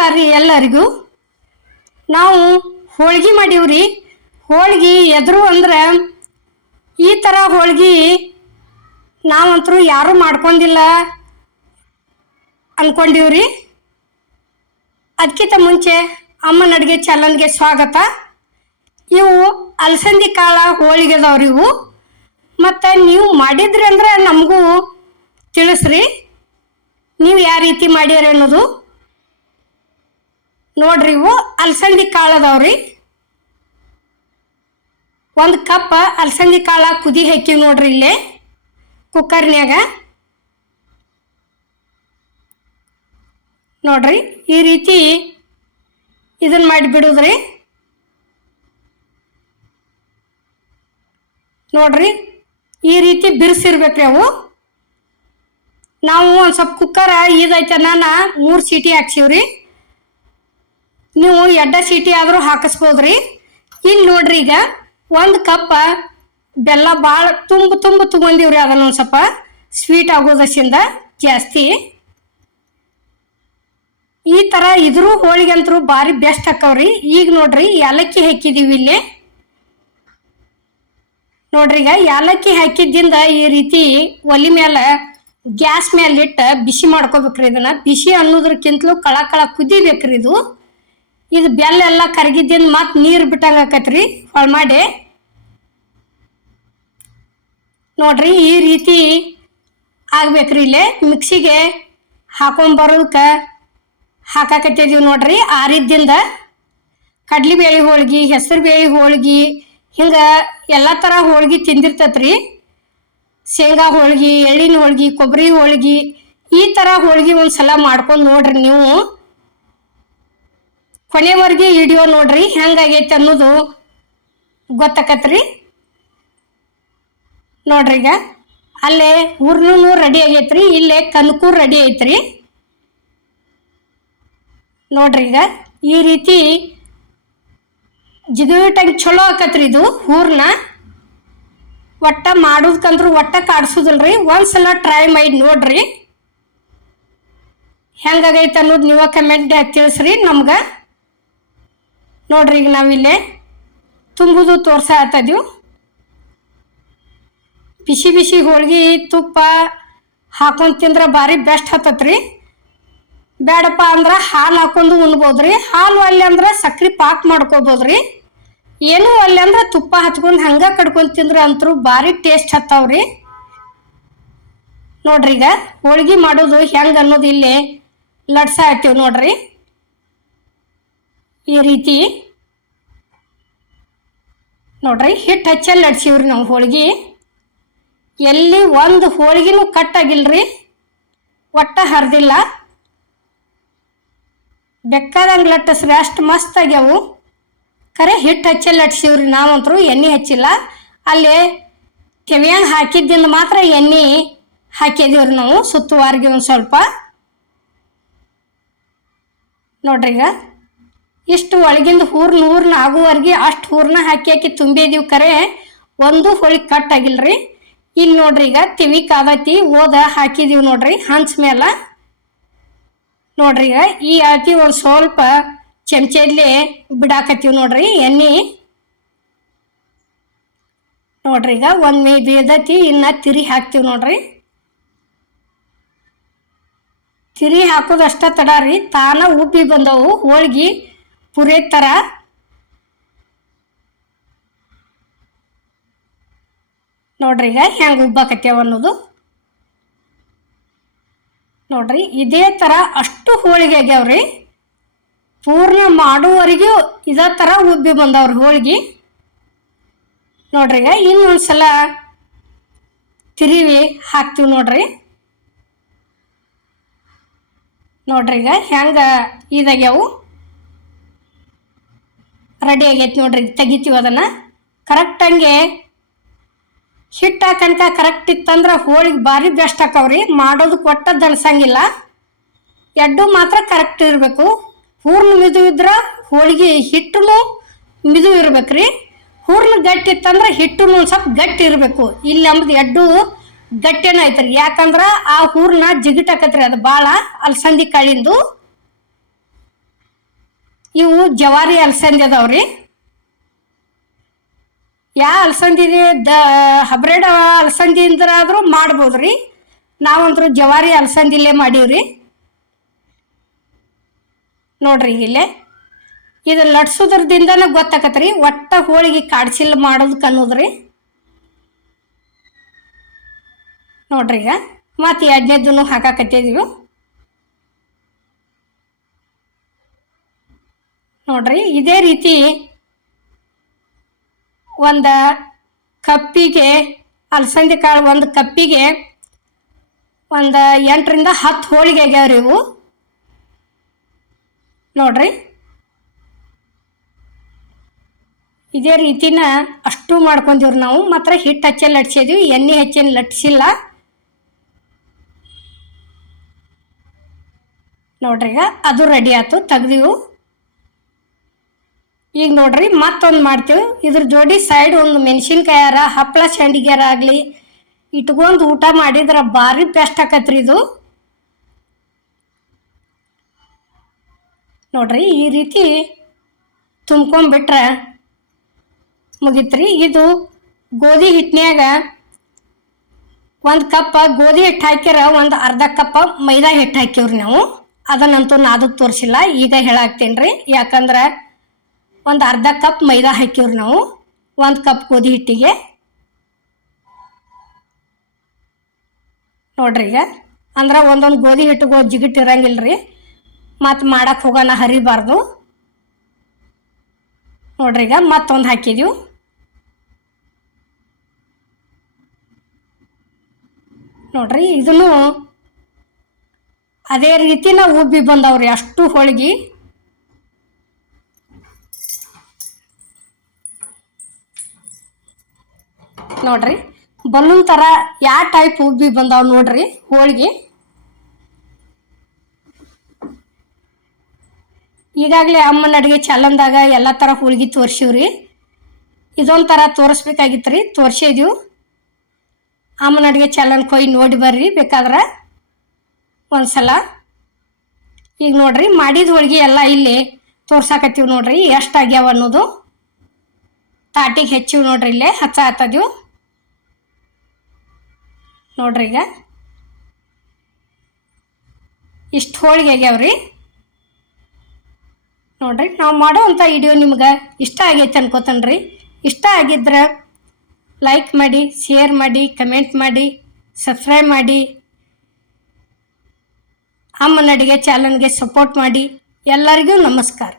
ನಮಸ್ಕಾರ ರೀ ಎಲ್ಲರಿಗೂ. ನಾವು ಹೋಳ್ಗೆ ಮಾಡೀವ್ರಿ. ಹೋಳ್ಗೆ ಎದುರು ಅಂದ್ರೆ ಈ ಥರ ಹೋಳ್ಗೆ ನಾವಂತರೂ ಯಾರೂ ಮಾಡ್ಕೊಂಡಿಲ್ಲ ಅಂದ್ಕೊಂಡಿವ್ರಿ. ಅದಕ್ಕಿಂತ ಮುಂಚೆ ಅಮ್ಮನ ಅಡುಗೆ ಚಾನಲ್ಗೆ ಸ್ವಾಗತ. ಇವು ಅಲಸಂದಿ ಕಾಳ ಹೋಳಿಗೆ ಅದಾವ್ರಿ ಇವು. ಮತ್ತು ನೀವು ಮಾಡಿದ್ರಿ ಅಂದ್ರೆ ನಮಗೂ ತಿಳಿಸ್ರಿ, ನೀವು ಯಾವ ರೀತಿ ಮಾಡ್ಯಾರ ಅನ್ನೋದು. ನೋಡ್ರಿ, ಇವು ಅಲಸಂದಿ ಕಾಳು ಅದಾವ್ರಿ. 1 ಕಪ್ ಅಲಸಂದಿ ಕಾಳ ಕುದಿ ಹಾಕಿವಿ ನೋಡ್ರಿ ಇಲ್ಲೇ ಕುಕ್ಕರ್ನ್ಯಾಗ. ನೋಡ್ರಿ, ಈ ರೀತಿ ಇದನ್ನ ಮಾಡಿಬಿಡುದ್ರಿ. ನೋಡ್ರಿ, ಈ ರೀತಿ ಬಿರ್ಸಿರ್ಬೇಕ್ರಿ ಅವು. ನಾವು ಒಂದು ಸ್ವಲ್ಪ ಕುಕ್ಕರ್ ಇದೈತೆ ನಾನು 3 ಸೀಟಿ ಹಾಕ್ಸಿವ್ರಿ. ನೀವು 2 ಸೀಟಿ ಆದರೂ ಹಾಕಿಸ್ಬೋದ್ರಿ. ಇಲ್ಲಿ ನೋಡ್ರಿ, ಈಗ 1 ಕಪ್ ಬೆಲ್ಲ ಭಾಳ ತುಂಬ ತೊಗೊಂಡಿವ್ರಿ. ಅದನ್ನು ಒಂದು ಸ್ವಲ್ಪ ಸ್ವೀಟ್ ಆಗೋದರಿಂದ ಜಾಸ್ತಿ. ಈ ಥರ ಇದ್ರೂ ಹೋಳಿಗೆ ಅಂತರೂ ಭಾರಿ ಬೆಸ್ಟ್ ಹಾಕವ್ರಿ. ಈಗ ನೋಡ್ರಿ, ಏಲಕ್ಕಿ ಹಾಕಿದ್ದೀವಿ ಇಲ್ಲಿ. ನೋಡ್ರಿ, ಈಗ ಏಲಕ್ಕಿ ಹಾಕಿದ್ದಿಂದ ಈ ರೀತಿ ಒಲಿ ಮೇಲೆ ಗ್ಯಾಸ್ ಮೇಲೆ ಇಟ್ಟು ಬಿಸಿ ಮಾಡ್ಕೋಬೇಕ್ರಿ. ಇದನ್ನ ಬಿಸಿ ಅನ್ನೋದ್ರಕ್ಕಿಂತಲೂ ಕಳ ಕುದಿಬೇಕ್ರಿ ಇದು. ಇದು ಬೆಲ್ಲ ಎಲ್ಲ ಕರಗಿದ್ದಿಂದ ಮತ್ತೆ ನೀರು ಬಿಟ್ಟಂಗೆ ಆಕತ್ರಿ ಹೊಳ್ ಮಾಡಿ. ನೋಡ್ರಿ, ಈ ರೀತಿ ಆಗ್ಬೇಕ್ರಿ. ಇಲ್ಲೇ ಮಿಕ್ಸಿಗೆ ಹಾಕೊಂಬರೋದಕ್ಕೆ ಹಾಕಾಕತ್ತಿದೀವಿ ನೋಡ್ರಿ. ಆರಿದ್ದಿಂದ ಕಡ್ಲಿಬೇಳೆ ಹೋಳ್ಗೆ, ಹೆಸರು ಬೇಳೆ ಹೋಳ್ಗೆ, ಹಿಂಗೆ ಎಲ್ಲ ಥರ ಹೋಳ್ಗೆ ತಿಂದಿರ್ತತ್ರಿ. ಶೇಂಗಾ ಹೋಳ್ಗೆ, ಎಳ್ಳಿನ ಹೋಳ್ಗೆ, ಕೊಬ್ಬರಿ ಹೋಳ್ಗೆ, ಈ ಥರ ಹೋಳ್ಗೆ ಒಂದು ಸಲ ಮಾಡ್ಕೊಂಡು ನೋಡ್ರಿ. ನೀವು ಕೊನೆವರೆಗೆ ವಿಡಿಯೋ ನೋಡ್ರಿ, ಹೆಂಗಾಗೈತೆ ಅನ್ನೋದು ಗೊತ್ತಾಕತ್ರಿ. ನೋಡ್ರಿ, ಈಗ ಅಲ್ಲೇ ಹೂರ್ನೂ ರೆಡಿ ಆಗೈತ್ರಿ, ಇಲ್ಲೇ ಕನಕೂ ರೆಡಿ ಐತ್ರಿ. ನೋಡ್ರಿ, ಈಗ ಈ ರೀತಿ ಜಿಗುಟಂಗೆ ಚಲೋ ಆಕತ್ರಿ ಇದು ಹೂರ್ನ. ಒಟ್ಟ ಮಾಡೋದಕ್ಕಂದ್ರೂ ಒಟ್ಟ ಕಾಡ್ಸೋದಿಲ್ರಿ. ಒಂದ್ಸಲ ಟ್ರೈ ಮಾಡಿ ನೋಡ್ರಿ, ಹೆಂಗಾಗೈತೆ ಅನ್ನೋದು ನೀವು ಕಮೆಂಟ್ ತಿಳಿಸ್ರಿ ನಮ್ಗೆ. ನೋಡ್ರಿ, ಈಗ ನಾವಿಲ್ಲೇ ತುಂಬುದು ತೋರ್ಸಾಕತ್ತೀವಿ. ಬಿಸಿ ಹೋಳ್ಗೆ ತುಪ್ಪ ಹಾಕೊಂಡು ತಿಂದ್ರೆ ಭಾರಿ ಬೆಸ್ಟ್ ಹತ್ತತ್ರಿ. ಬೇಡಪ್ಪ ಅಂದ್ರೆ ಹಾಲು ಹಾಕೊಂಡು ಉಣ್ಬೋದ್ರಿ. ಹಾಲು ಒಲ್ಲೆ ಅಂದ್ರೆ ಸಕ್ರೆ ಪಾಕ್ ಮಾಡ್ಕೋಬೋದ್ರಿ. ಏನೂ ಒಲ್ಲೆ ಅಂದ್ರೆ ತುಪ್ಪ ಹಚ್ಕೊಂಡು ಹಂಗೆ ಕಡ್ಕೊಂಡು ತಿಂದ್ರೆ ಅಂತರೂ ಭಾರಿ ಟೇಸ್ಟ್ ಹತ್ತಾವ್ರಿ. ನೋಡ್ರಿ, ಈಗ ಹೋಳ್ಗೆ ಮಾಡೋದು ಹೆಂಗೆ ಅನ್ನೋದು ಇಲ್ಲಿ ಲಟ್ಸಾಕತ್ತೀವಿ ನೋಡ್ರಿ. ಈ ರೀತಿ ನೋಡ್ರಿ, ಹಿಟ್ಟು ಹಚ್ಚಲ್ಲಿ ಲಟ್ಸಿವ್ರಿ ನಾವು ಹೋಳ್ಗೆ. ಎಲ್ಲಿ ಒಂದು ಹೋಳ್ಗಿನೂ ಕಟ್ಟಾಗಿಲ್ರಿ, ಒಟ್ಟ ಹರಿದಿಲ್ಲ. ಬೆಕ್ಕಾದಂಗೆ ಲಟ್ಟಿಸ್ರಿ, ಅಷ್ಟು ಮಸ್ತ್ ಆಗ್ಯಾವು. ಖರೆ ಹಿಟ್ಟು ಹಚ್ಚಲ್ಲಿ ಲಟ್ಸಿವ್ರಿ ನಾವಂತರೂ, ಎಣ್ಣೆ ಹಚ್ಚಿಲ್ಲ. ಅಲ್ಲಿ ಕೆವಿಯಂಗೆ ಹಾಕಿದ್ದಿಂದ ಮಾತ್ರ ಎಣ್ಣೆ ಹಾಕಿದೀವ್ರಿ ನಾವು ಸುತ್ತುವಾರಿಗೆ ಒಂದು ಸ್ವಲ್ಪ. ನೋಡ್ರಿ, ಈಗ ಇಷ್ಟು ಒಳಗಿಂದ ಹೂರ್ನ ಆಗುವವರೆಗೆ ಅಷ್ಟು ಹೂರ್ನ ಹಾಕಿ ತುಂಬಿದೀವಿ. ಖರೆ ಒಂದು ಹೋಳಿಗೆ ಕಟ್ಟಾಗಿಲ್ರಿ. ಇಲ್ಲಿ ನೋಡ್ರಿ, ಈಗ ತಿವಿ ಕಾದತಿ ಓದ ಹಾಕಿದೀವಿ ನೋಡ್ರಿ ಹಂಚ ಮೇಲೆ. ನೋಡ್ರಿ, ಈಗ ಈ ಅತಿ ಒಂದು ಸ್ವಲ್ಪ ಚಮಚಲ್ಲಿ ಬಿಡಾಕತ್ತೀವಿ ನೋಡ್ರಿ ಎಣ್ಣೆ. ನೋಡ್ರಿ, ಈಗ ಒಂದು ಮೇ ಬೇದತಿ ಇನ್ನು ತಿರಿ ಹಾಕ್ತೀವಿ ನೋಡ್ರಿ. ತಿರಿ ಹಾಕೋದಷ್ಟ ತಡ ರೀ, ತಾನ ಉಬ್ಬಿ ಬಂದವು ಹೋಳ್ಗೆ ಪುರೇ ಥರ. ನೋಡ್ರಿ, ಈಗ ಹೆಂಗೆ ಉಬ್ಬಾಕತ್ಯಾವ ಅನ್ನೋದು. ನೋಡ್ರಿ, ಇದೇ ಥರ ಅಷ್ಟು ಹೋಳಿಗೆ ಆಗ್ಯಾವ್ರಿ. ಪೂರ್ಣ ಮಾಡುವವರೆಗೂ ಇದೇ ಥರ ಉಬ್ಬಿ ಬಂದವ್ರಿ ಹೋಳ್ಗೆ. ನೋಡ್ರಿ, ಈಗ ಇನ್ನೊಂದು ಸಲ ತಿರಿವಿ ಹಾಕ್ತೀವಿ ನೋಡ್ರಿ. ನೋಡ್ರಿ, ಈಗ ಹೆಂಗೆ ಇದಾಗ್ಯಾವು ರೆಡಿ ಆಗೈತಿ ನೋಡ್ರಿ. ತೆಗಿತೀವಿ ಅದನ್ನು ಕರೆಕ್ಟಂಗೆ. ಹಿಟ್ಟು ಹಾಕಂಕ ಕರೆಕ್ಟ್ ಇತ್ತಂದ್ರೆ ಹೋಳಿಗೆ ಭಾರಿ ಬೆಸ್ಟ್ ಹಾಕವ್ರಿ. ಮಾಡೋದಕ್ಕೆ ಒಟ್ಟದ್ದು ಅನ್ಸಂಗಿಲ್ಲ. ಎಡ್ಡು ಮಾತ್ರ ಕರೆಕ್ಟ್ ಇರಬೇಕು. ಹೂರ್ನ ಮಿದು ಇದ್ರೆ ಹೋಳಿಗೆ ಹಿಟ್ಟು ಮಿದು ಇರ್ಬೇಕ್ರಿ. ಹೂರ್ನ ಗಟ್ಟಿ ಇತ್ತಂದ್ರೆ ಹಿಟ್ಟು ಒಂದು ಸ್ವಲ್ಪ ಗಟ್ಟಿ ಇರಬೇಕು. ಇಲ್ಲಿ ನಮ್ದು ಎಡ್ಡು ಗಟ್ಟಿನ ಐತ್ರಿ. ಯಾಕಂದ್ರೆ ಆ ಹೂರ್ನ ಜಿಗಿಟಾಕತ್ರಿ ಅದು ಭಾಳ ಅಲಸಂದಿ ಕಾಳಿಂದು. ಜವಾರಿ ಅಲಸಂದಿ ಅದಾವ್ರಿ. ಯಾ ಅಲಸಂದಿ ಹಬ್ರೇಡ್ ಅಲಸಂದಿಂದ್ರಾದ್ರೂ ಮಾಡ್ಬೋದ್ರಿ. ನಾವಂತರೂ ಜವಾರಿ ಅಲಸಂದಿಲ್ಲೇ ಮಾಡೀವ್ರಿ. ನೋಡ್ರಿ ಇಲ್ಲೇ ಇದು ಲಟ್ಸೋದ್ರದಿಂದನೇ ಗೊತ್ತಾಕತ್ರಿ ಒಟ್ಟ ಹೋಳಿಗೆ ಕಾಡ್ಸಿಲ್ ಮಾಡೋದಕ್ಕೆ ಅನ್ನೋದ್ರಿ. ನೋಡ್ರಿ ಈಗ ಮತ್ತೆ ಎರಡನೇದನ್ನು ಹಾಕಾಕತ್ತಿದೀವಿ. ನೋಡ್ರಿ ಇದೇ ರೀತಿ ಒಂದು ಕಪ್ಪಿಗೆ ಅಲಸಂದಿ ಕಾಳು ಒಂದು ಕಪ್ಪಿಗೆ ಒಂದು 8ರಿಂದ 10 ಹೋಳಿಗೆ ಆಗ್ಯಾವ್ರಿ ಇವು. ನೋಡ್ರಿ ಇದೇ ರೀತಿನ ಅಷ್ಟು ಮಾಡ್ಕೊಂಡಿವ್ರಿ ನಾವು. ಮಾತ್ರ ಹಿಟ್ಟು ಹಚ್ಚಿ ಲಟ್ಸಿದ್ವಿ, ಎಣ್ಣೆ ಹಚ್ಚೇನು ಲಟ್ಸಿಲ್ಲ. ನೋಡ್ರಿ ಈಗ ಅದು ರೆಡಿ ಆಯ್ತು, ತೆಗ್ದೀವು. ಈಗ ನೋಡ್ರಿ ಮತ್ತೊಂದು ಮಾಡ್ತೀವಿ. ಇದ್ರ ಜೋಡಿ ಸೈಡ್ ಒಂದು ಮೆಣಸಿನ್ಕಾಯಾರ ಹಪ್ಪಳ ಸಂಡಿಗೆರ ಆಗಲಿ ಇಟ್ಕೊಂಡು ಊಟ ಮಾಡಿದ್ರೆ ಭಾರಿ ಬೆಸ್ಟ್ ಆಕತ್ರಿ ಇದು. ನೋಡ್ರಿ ಈ ರೀತಿ ತುಂಬ್ಕೊಂಡ್ಬಿಟ್ರೆ ಮುಗಿತ್ರಿ. ಇದು ಗೋಧಿ ಹಿಟ್ಟಿನ್ಯಾಗ 1 ಕಪ್ ಗೋಧಿ ಹಿಟ್ಟು ಹಾಕಿರ ಒಂದು ಅರ್ಧ ಕಪ್ ಮೈದಾ ಹಿಟ್ಟು ಹಾಕಿವ್ರಿ ನಾವು. ಅದನ್ನಂತೂ ನಾದಕ್ಕೆ ತೋರಿಸಿಲ್ಲ, ಈಗ ಹೇಳಾಕ್ತೇನೆ ರೀ. ಯಾಕಂದ್ರೆ ಒಂದು ಅರ್ಧ ಕಪ್ ಮೈದಾ ಹಾಕಿವ್ರಿ ನಾವು 1 ಕಪ್ ಗೋಧಿ ಹಿಟ್ಟಿಗೆ. ನೋಡ್ರಿ ಈಗ ಅಂದ್ರೆ ಒಂದೊಂದು ಗೋಧಿ ಹಿಟ್ಟಿಗೆ ಜಿಗಿಟ್ಟು ಇರಂಗಿಲ್ಲ ರೀ, ಮತ್ತು ಮಾಡಕ್ಕೆ ಹೋಗೋಣ ಹರಿಬಾರ್ದು. ನೋಡ್ರಿ ಈಗ ಮತ್ತೊಂದು ಹಾಕಿದೀವಿ. ನೋಡ್ರಿ ಇದನ್ನು ಅದೇ ರೀತಿ ನಾವು ಉಬ್ಬಿ ಬಂದವ್ರಿ ಅಷ್ಟು ಹೋಳಿಗೆ. ನೋಡ್ರಿ ಬಲೂನ್ ಥರ ಯಾವ ಟೈಪ್ ಉಬ್ಬಿ ಬಂದಾವ್ ನೋಡ್ರಿ ಹೋಳಿಗೆ. ಈಗಾಗಲೇ ಅಮ್ಮನ ಅಡುಗೆ ಚಾನಲ್ದಾಗ ಎಲ್ಲ ಥರ ಹೋಳಿಗೆ ತೋರಿಸಿವ್ರಿ. ಇದೊಂಥರ ತೋರಿಸ್ಬೇಕಾಗಿತ್ತು ರೀ, ತೋರಿಸಿದ್ವಿ. ಅಮ್ಮನ ಅಡುಗೆ ಚಾನಲ್ಗೆ ಹೋಗಿ ನೋಡಿ ಬರ್ರಿ ಬೇಕಾದ್ರೆ ಒಂದ್ಸಲ. ಈಗ ನೋಡ್ರಿ ಮಾಡಿದ ಹೋಳಿಗೆ ಎಲ್ಲ ಇಲ್ಲಿ ತೋರ್ಸಾಕತ್ತೀವಿ. ನೋಡ್ರಿ ಎಷ್ಟಾಗ್ಯಾವ ಅನ್ನೋದು ತಾಟಿಗೆ ಹೆಚ್ಚಿವಿ. ನೋಡ್ರಿ ಇಲ್ಲೇ ಹತ್ತದೀವಿ. ನೋಡ್ರಿ ಈಗ ಇಷ್ಟು ಹೋಳಿಗೆ ಆಗ್ಯಾವ್ರಿ. ನೋಡ್ರಿ ನಾವು ಮಾಡೋವಂಥ ವಿಡಿಯೋ ನಿಮ್ಗೆ ಇಷ್ಟ ಆಗೈತೆ ಅನ್ಕೋತನ್ರಿ. ಇಷ್ಟ ಆಗಿದ್ರೆ ಲೈಕ್ ಮಾಡಿ, ಶೇರ್ ಮಾಡಿ, ಕಮೆಂಟ್ ಮಾಡಿ, ಸಬ್ಸ್ಕ್ರೈಬ್ ಮಾಡಿ, ಅಮ್ಮನ ಅಡುಗೆ ಚಾನಲ್ಗೆ ಸಪೋರ್ಟ್ ಮಾಡಿ. ಎಲ್ಲರಿಗೂ ನಮಸ್ಕಾರ.